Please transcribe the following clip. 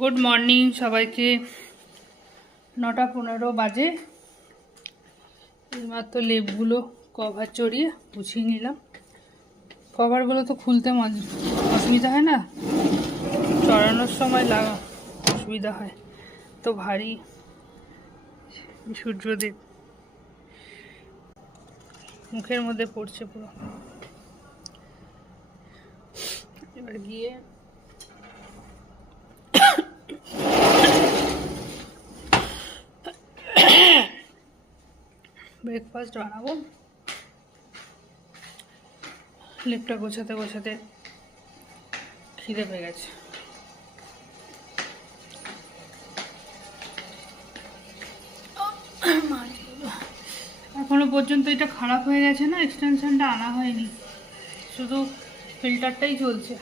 Good morning সবাইকে। 9:15 বাজে। এইমাত্র লেপগুলো কভার চড়িয়ে গুছিয়ে নিলাম। কভারগুলো তো খুলতে অসুবিধা হয় না, চড়ানোর সময় অসুবিধা হয়, তো ভারী সূর্যদেব মুখের মধ্যে পড়ছে পুরো। এবার গিয়ে ব্রেকফাস্ট বানাবো। লেপটা গোছাতে গোছাতে খিদে পেয়ে গেছে। এখনো পর্যন্ত এটা খারাপ হয়ে গেছে না, এক্সটেনশনটা আনা হয়নি, শুধু ফিল্টারটাই চলছে।